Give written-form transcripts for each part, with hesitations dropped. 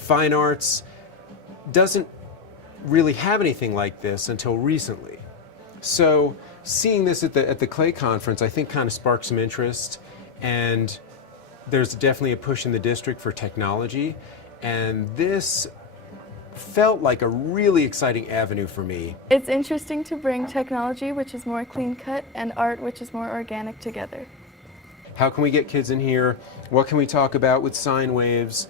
Fine arts doesn't really have anything like this until recently. So seeing this at the clay conference, I think kind of sparked some interest, and there's definitely a push in the district for technology, and this felt like a really exciting avenue for me. It's interesting to bring technology, which is more clean cut, and art, which is more organic, together. How can we get kids in here? What can we talk about with sine waves?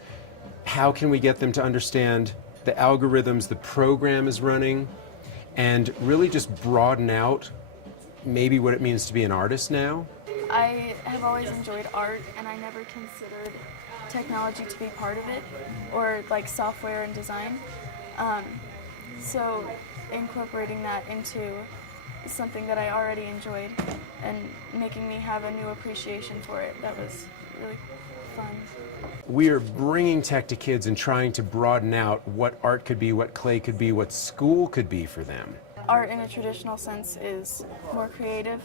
How can we get them to understand the algorithms the program is running, and really just broaden out maybe what it means to be an artist now? I have always enjoyed art, and I never considered technology to be part of it, or like software and design. So incorporating that into something that I already enjoyed and making me have a new appreciation for it, that was really fun. We are bringing tech to kids and trying to broaden out what art could be, what clay could be, what school could be for them. Art in a traditional sense is more creative,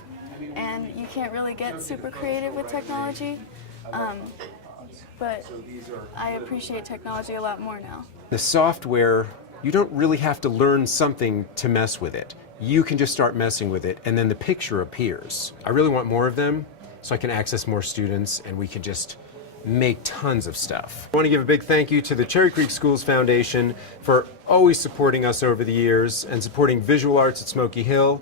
and you can't really get super creative with technology, but I appreciate technology a lot more now. The software, you don't really have to learn something to mess with it. You can just start messing with it, and then the picture appears. I really want more of them so I can access more students and we can just make tons of stuff. I want to give a big thank you to the Cherry Creek Schools Foundation for always supporting us over the years and supporting visual arts at Smoky Hill.